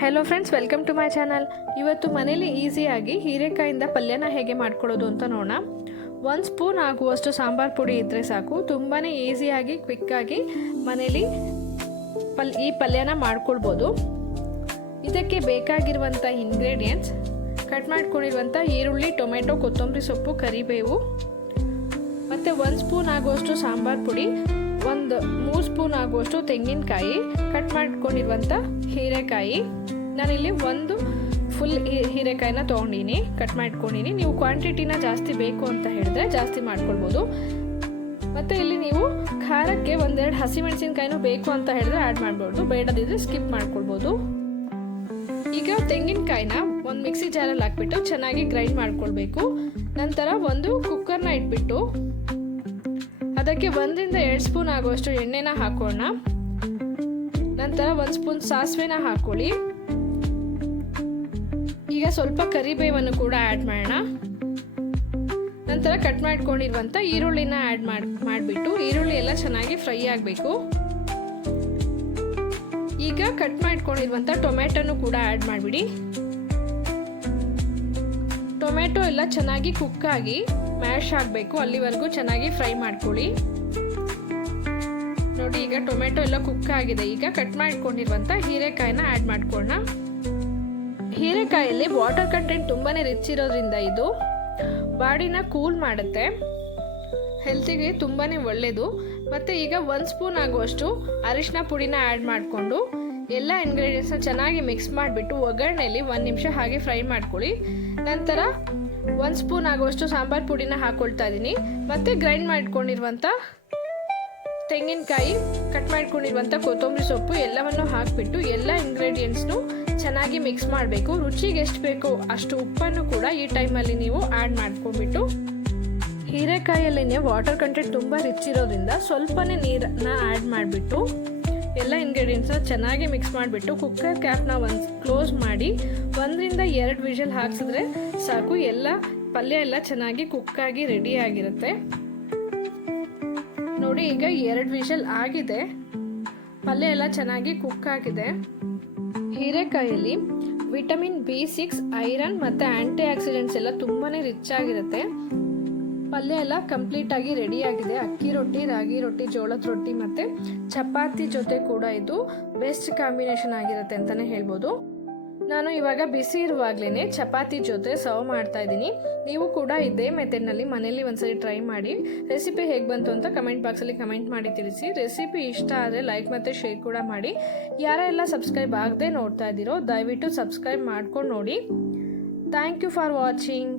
Hello friends, welcome to my channel. ಇವತ್ತು ಮನೇಲಿ ಈಸಿಯಾಗಿ ಹೀರೆಕಾಯಿಂದ ಪಲ್ಯನ ಹೇಗೆ ಮಾಡ್ಕೊಳ್ಳೋದು ಅಂತ ನೋಡೋಣ. 1 ಸ್ಪೂನ್ ಆಗುವಷ್ಟು ಸಾಂಬಾರು ಪುಡಿ ಇದ್ದರೆ ಸಾಕು. ತುಂಬಾ ಈಸಿಯಾಗಿ ಕ್ವಿಕ್ಕಾಗಿ ಮನೇಲಿ ಈ ಪಲ್ಯನ ಮಾಡ್ಕೊಳ್ಬೋದು. ಇದಕ್ಕೆ ಬೇಕಾಗಿರುವಂಥ ಇಂಗ್ರೀಡಿಯೆಂಟ್ಸ್: ಕಟ್ ಮಾಡ್ಕೊಂಡಿರುವಂಥ ಈರುಳ್ಳಿ, ಟೊಮೆಟೊ, ಕೊತ್ತಂಬರಿ ಸೊಪ್ಪು, ಕರಿಬೇವು ಮತ್ತು 1 ಸ್ಪೂನ್ ಆಗುವಷ್ಟು ಸಾಂಬಾರು ಪುಡಿ, 3 ಸ್ಪೂನ್ ಆಗುವಷ್ಟು ತೆಂಗಿನಕಾಯಿ, ಕಟ್ ಮಾಡ್ಕೊಂಡಿರುವಂಥ ಹೀರೆಕಾಯಿ. ನಾನಿಲ್ಲಿ ಒಂದು ಫುಲ್ ಹೀರೆಕಾಯಿನ ತೊಗೊಂಡಿನಿ, ಕಟ್ ಮಾಡ್ಕೊಂಡಿನಿ. ನೀವು ಕ್ವಾಂಟಿಟಿನ ಜಾಸ್ತಿ ಬೇಕು ಅಂತ ಹೇಳಿದ್ರೆ ಜಾಸ್ತಿ ಮಾಡ್ಕೊಳ್ಬೋದು. ಮತ್ತು ಇಲ್ಲಿ ನೀವು ಖಾರಕ್ಕೆ 1-2 ಹಸಿಮೆಣಸಿನ್ಕಾಯಿನೂ ಬೇಕು ಅಂತ ಹೇಳಿದ್ರೆ ಆ್ಯಡ್ ಮಾಡ್ಬೋದು, ಬೇಡದಿದ್ರೆ ಸ್ಕಿಪ್ ಮಾಡ್ಕೊಳ್ಬೋದು. ಈಗ ತೆಂಗಿನಕಾಯಿನ ಒಂದು ಮಿಕ್ಸಿ ಜಾರಲ್ಲಿ ಹಾಕ್ಬಿಟ್ಟು ಚೆನ್ನಾಗಿ ಗ್ರೈಂಡ್ ಮಾಡ್ಕೊಳ್ಬೇಕು. ನಂತರ ಒಂದು ಕುಕ್ಕರ್ನ ಇಟ್ಬಿಟ್ಟು ಅದಕ್ಕೆ 1-2 ಸ್ಪೂನ್ ಆಗುವಷ್ಟು ಎಣ್ಣೆನ ಹಾಕೋಣ. ನಂತರ 1 ಸ್ಪೂನ್ ಸಾಸಿವೆನ ಹಾಕೊಳ್ಳಿ. ಈಗ ಸ್ವಲ್ಪ ಕರಿಬೇವನ್ನು ಕೂಡ ಆ್ಯಡ್ ಮಾಡೋಣ. ನಂತರ ಕಟ್ ಮಾಡ್ಕೊಂಡಿರುವಂಥ ಈರುಳ್ಳಿನ ಆ್ಯಡ್ ಮಾಡಿಬಿಟ್ಟು ಈರುಳ್ಳಿ ಎಲ್ಲ ಚೆನ್ನಾಗಿ ಫ್ರೈ ಆಗಬೇಕು. ಈಗ ಕಟ್ ಮಾಡ್ಕೊಂಡಿರುವಂಥ ಟೊಮೆಟೊನು ಕೂಡ ಆ್ಯಡ್ ಮಾಡಿಬಿಡಿ. ಟೊಮೆಟೊ ಎಲ್ಲ ಚೆನ್ನಾಗಿ ಕುಕ್ ಆಗಿ ಮ್ಯಾಶ್ ಆಗಬೇಕು, ಅಲ್ಲಿವರೆಗೂ ಚೆನ್ನಾಗಿ ಫ್ರೈ ಮಾಡ್ಕೊಳ್ಳಿ. ನೋಡಿ, ಈಗ ಟೊಮೆಟೊ ಎಲ್ಲ ಕುಕ್ ಆಗಿದೆ. ಈಗ ಕಟ್ ಮಾಡ್ಕೊಂಡಿರುವಂಥ ಹೀರೆಕಾಯಿನ ಆ್ಯಡ್ ಮಾಡ್ಕೊಳ್ಳೋಣ. ಹೀರೆಕಾಯಲ್ಲಿ ವಾಟರ್ ಕಂಟೆಂಟ್ ತುಂಬಾ ರಿಚ್ ಇರೋದ್ರಿಂದ ಇದು ಬಾಡಿನ ಕೂಲ್ ಮಾಡುತ್ತೆ, ಹೆಲ್ತಿಗೆ ತುಂಬಾ ಒಳ್ಳೆಯದು. ಮತ್ತು ಈಗ 1 ಸ್ಪೂನ್ ಆಗುವಷ್ಟು ಅರಿಶಿನ ಪುಡಿನ ಆ್ಯಡ್ ಮಾಡಿಕೊಂಡು ಎಲ್ಲ ಇಂಗ್ರೀಡಿಯೆಂಟ್ಸ್ನ ಚೆನ್ನಾಗಿ ಮಿಕ್ಸ್ ಮಾಡಿಬಿಟ್ಟು ಒಗ್ಗರಣೆಯಲ್ಲಿ 1 ನಿಮಿಷ ಹಾಗೆ ಫ್ರೈ ಮಾಡ್ಕೊಳ್ಳಿ. ನಂತರ 1 ಸ್ಪೂನ್ ಆಗುವಷ್ಟು ಸಾಂಬಾರು ಪುಡಿನ ಹಾಕ್ಕೊಳ್ತಾ ಇದ್ದೀನಿ. ಮತ್ತು ಗ್ರೈಂಡ್ ಮಾಡ್ಕೊಂಡಿರುವಂಥ ತೆಂಗಿನಕಾಯಿ, ಕಟ್ ಮಾಡ್ಕೊಂಡಿರುವಂಥ ಕೊತ್ತಂಬರಿ ಸೊಪ್ಪು ಎಲ್ಲವನ್ನು ಹಾಕಿಬಿಟ್ಟು ಎಲ್ಲ ಇಂಗ್ರೀಡಿಯೆಂಟ್ಸ್ನು ಚೆನ್ನಾಗಿ ಮಿಕ್ಸ್ ಮಾಡಬೇಕು. ರುಚಿಗೆ ಎಷ್ಟು ಬೇಕೋ ಅಷ್ಟು ಉಪ್ಪನ್ನು ಕೂಡ ಈ ಟೈಮಲ್ಲಿ ನೀವು ಆ್ಯಡ್ ಮಾಡ್ಕೊಂಡ್ಬಿಟ್ಟು, ಹೀರೆಕಾಯಲ್ಲಿನೇ ವಾಟರ್ ಕಂಟೆಂಟ್ ತುಂಬ ರಿಚ್ ಇರೋದ್ರಿಂದ ಸ್ವಲ್ಪನೇ ನೀರನ್ನ ಆ್ಯಡ್ ಮಾಡಿಬಿಟ್ಟು ಎಲ್ಲ ಇಂಗ್ರೀಡಿಯೆಂಟ್ಸ್ನ ಚೆನ್ನಾಗಿ ಮಿಕ್ಸ್ ಮಾಡಿಬಿಟ್ಟು ಕುಕ್ಕರ್ ಕ್ಯಾಪ್ನ ಕ್ಲೋಸ್ ಮಾಡಿ 1-2 ವಿಷಲ್ ಹಾಕ್ಸಿದ್ರೆ ಸಾಕು. ಎಲ್ಲ ಪಲ್ಯ ಎಲ್ಲ ಚೆನ್ನಾಗಿ ಕುಕ್ಕಾಗಿ ರೆಡಿ ಆಗಿರುತ್ತೆ. ನೋಡಿ, ಈಗ 2 ವಿಷಲ್ ಆಗಿದೆ, ಪಲ್ಯ ಎಲ್ಲ ಚೆನ್ನಾಗಿ ಕುಕ್ ಆಗಿದೆ. ಹೀರೆಕಾಯಲ್ಲಿ ವಿಟಮಿನ್ B6, ಐರನ್ ಮತ್ತು ಆ್ಯಂಟಿ ಆಕ್ಸಿಡೆಂಟ್ಸ್ ಎಲ್ಲ ತುಂಬಾ ರಿಚ್ ಆಗಿರುತ್ತೆ. ಪಲ್ಯ ಎಲ್ಲ ಕಂಪ್ಲೀಟಾಗಿ ರೆಡಿಯಾಗಿದೆ. ಅಕ್ಕಿ ರೊಟ್ಟಿ, ರಾಗಿ ರೊಟ್ಟಿ, ಜೋಳದ ರೊಟ್ಟಿ ಮತ್ತು ಚಪಾತಿ ಜೊತೆ ಕೂಡ ಇದು ಬೆಸ್ಟ್ ಕಾಂಬಿನೇಷನ್ ಆಗಿರುತ್ತೆ ಅಂತಲೇ ಹೇಳ್ಬೋದು. ನಾನು ಇವಾಗ ಬಿಸಿ ಇರುವಾಗಲೇ ಚಪಾತಿ ಜೊತೆ ಸರ್ವ್ ಮಾಡ್ತಾ ಇದ್ದೀನಿ. ನೀವು ಕೂಡ ಇದೇ ಮೆಥಡ್ನಲ್ಲಿ ಮನೇಲಿ ಒಂದ್ಸರಿ ಟ್ರೈ ಮಾಡಿ. ರೆಸಿಪಿ ಹೇಗೆ ಬಂತು ಅಂತ ಕಮೆಂಟ್ ಬಾಕ್ಸಲ್ಲಿ ಕಮೆಂಟ್ ಮಾಡಿ ತಿಳಿಸಿ. ರೆಸಿಪಿ ಇಷ್ಟ ಆದರೆ ಲೈಕ್ ಮತ್ತು ಶೇರ್ ಕೂಡ ಮಾಡಿ. ಯಾರೆಲ್ಲ ಸಬ್ಸ್ಕ್ರೈಬ್ ಆಗದೆ ನೋಡ್ತಾ ಇದ್ದೀರೋ ದಯವಿಟ್ಟು ಸಬ್ಸ್ಕ್ರೈಬ್ ಮಾಡ್ಕೊಂಡು ನೋಡಿ. Thank you for watching.